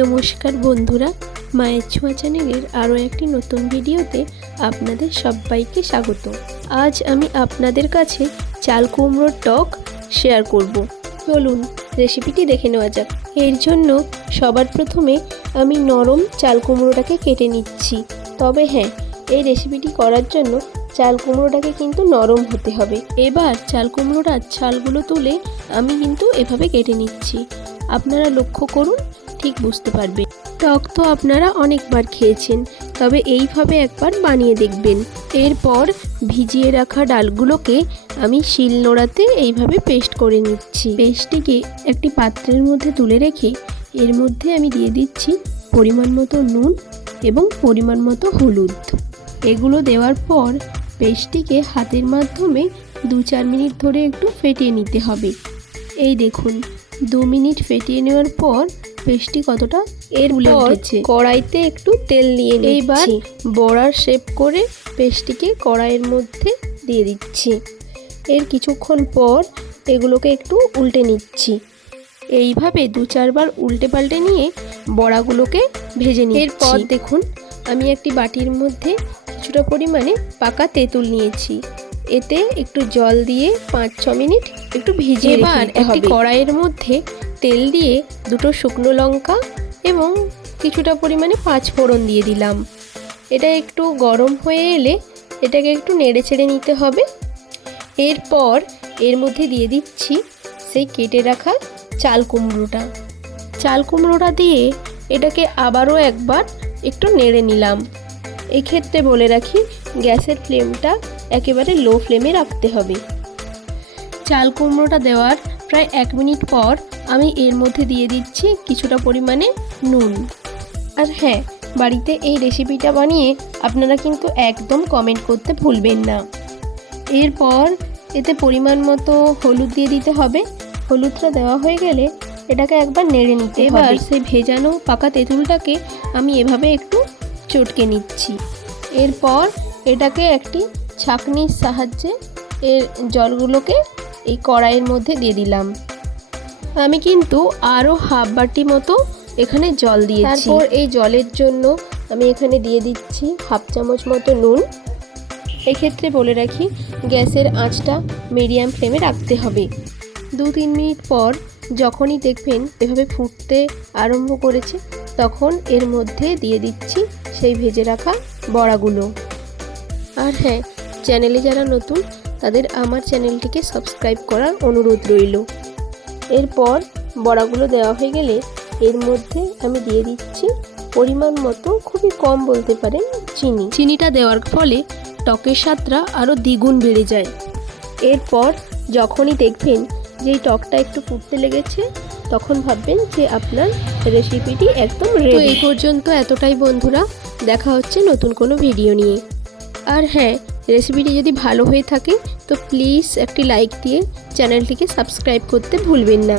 নমস্কার বন্ধুরা, মায়ের ছোঁয়া চ্যানেলের আরও একটি নতুন ভিডিওতে আপনাদের সবাইকে স্বাগত। আজ আমি আপনাদের কাছে চাল কুমড়োর টক শেয়ার করব। চলুন রেসিপিটি দেখে নেওয়া যাক। এর জন্য সবার প্রথমে আমি নরম চাল কুমড়োটাকে কেটে নিচ্ছি। তবে হ্যাঁ, এই রেসিপিটি করার জন্য চাল কুমড়োটাকে কিন্তু নরম হতে হবে। এবার চাল কুমড়োটার ছালগুলো তুলে আমি কিন্তু এভাবে কেটে নিচ্ছি। আপনারা লক্ষ্য করুন, ঠিক বুঝতে পারবেন। টক তো আপনারা অনেকবার খেয়েছেন, তবে এইভাবে একবার বানিয়ে দেখবেন। এরপর ভিজিয়ে রাখা ডালগুলোকে আমি শিলনোড়াতে এইভাবে পেস্ট করে নিচ্ছি। পেস্টটিকে একটি পাত্রের মধ্যে তুলে রেখে এর মধ্যে আমি দিয়ে দিচ্ছি পরিমাণ মতো নুন এবং পরিমাণ মতো হলুদ। এগুলো দেওয়ার পর পেস্টটিকে হাতের মাধ্যমে 2-4 মিনিট ধরে একটু ফেটিয়ে নিতে হবে। এই দেখুন, 2 মিনিট ফেটিয়ে নেওয়ার পর পেস্টটি কতটা ফুলে উঠেছে। কড়াইতে একটু তেল নিয়ে এইবার বড়ার শেপ করে পেস্টটিকে কড়াইয়ের মধ্যে দিয়ে দিচ্ছি। এর কিছুক্ষণ পর এগুলোকে একটু উল্টে নিচ্ছি। এইভাবে 2-4 বার উল্টে পাল্টে নিয়ে বড়াগুলোকে ভেজে নিচ্ছি। এরপর দেখুন, আমি একটি বাটির মধ্যে কিছুটা পরিমাণে পাকা তেঁতুল নিয়েছি। এতে একটু জল দিয়ে 5-6 মিনিট একটু ভিজিয়ে রেখে দিতে হবে। একটি কড়াইয়ের মধ্যে তেল দিয়ে 2টো শুকনো লঙ্কা এবং কিছুটা পরিমাণে 5 ফোড়ন দিয়ে দিলাম। এটা একটু গরম হয়ে এলে এটাকে একটু নেড়ে চেড়ে নিতে হবে। এরপর এর মধ্যে দিয়ে দিচ্ছি সেই কেটে রাখা চাল কুমড়োটা। চাল কুমড়োটা দিয়ে এটাকে আবারও একবার একটু নেড়ে নিলাম। এক্ষেত্রে বলে রাখি, গ্যাসের ফ্লেমটা একেবারে লো ফ্লেমে রাখতে হবে। চাল কুমড়োটা দেওয়ার প্রায় 1 মিনিট পর আমি এর মধ্যে দিয়ে দিচ্ছি কিছুটা পরিমাণে নুন। আর হ্যাঁ, বাড়িতে এই রেসিপিটা বানিয়ে আপনারা কিন্তু একদম কমেন্ট করতে ভুলবেন না। এরপর এতে পরিমাণ মতো হলুদ দিয়ে দিতে হবে। হলুদটা দেওয়া হয়ে গেলে এটাকে একবার নেড়ে নিতে হবে। এবার সেই ভেজানো পাকা তেঁতুলটাকে আমি এভাবে একটু চটকে নিচ্ছি। এরপর এটাকে একটি ছাঁকনির সাহায্যে এর জলগুলোকে এই কড়াইয়ের মধ্যে দিয়ে দিলাম। আমি কিন্তু আরও হাফ বাটি মতো এখানে জল দিয়েছি। তারপর এই জলের জন্য আমি এখানে দিয়ে দিচ্ছি 1/2 চামচ মতো নুন। এক্ষেত্রে বলে রাখি, গ্যাসের আঁচটা মিডিয়াম ফ্লেমে রাখতে হবে। 2-3 মিনিট পর যখনই দেখবেন এভাবে ফুটতে আরম্ভ করেছে, তখন এর মধ্যে দিয়ে দিচ্ছি সেই ভেজে রাখা বড়াগুলো। আর হ্যাঁ, চ্যানেলে যারা নতুন তাদের আমার চ্যানেলটিকে সাবস্ক্রাইব করার অনুরোধ রইল। এরপর বড়াগুলো দেওয়া হয়ে গেলে এর মধ্যে আমি দিয়ে দিচ্ছি পরিমাণ মতো, খুবই কম বলতে পারেন, চিনি। চিনিটা দেওয়ার ফলে টকের স্বাদটা আরও দ্বিগুণ বেড়ে যায়। এরপর যখনই দেখবেন যে এই টকটা একটু ফুটতে লেগেছে, তখন ভাববেন যে আপনার রেসিপিটি একদম রেডি। তো এই পর্যন্ত এতটাই বন্ধুরা, দেখা হচ্ছে নতুন কোনো ভিডিও নিয়ে। আর হ্যাঁ, রেসিপিটি যদি ভালো হয়ে থাকে তো প্লিজ একটি লাইক দিয়ে চ্যানেলটিকে সাবস্ক্রাইব করতে ভুলবেন না।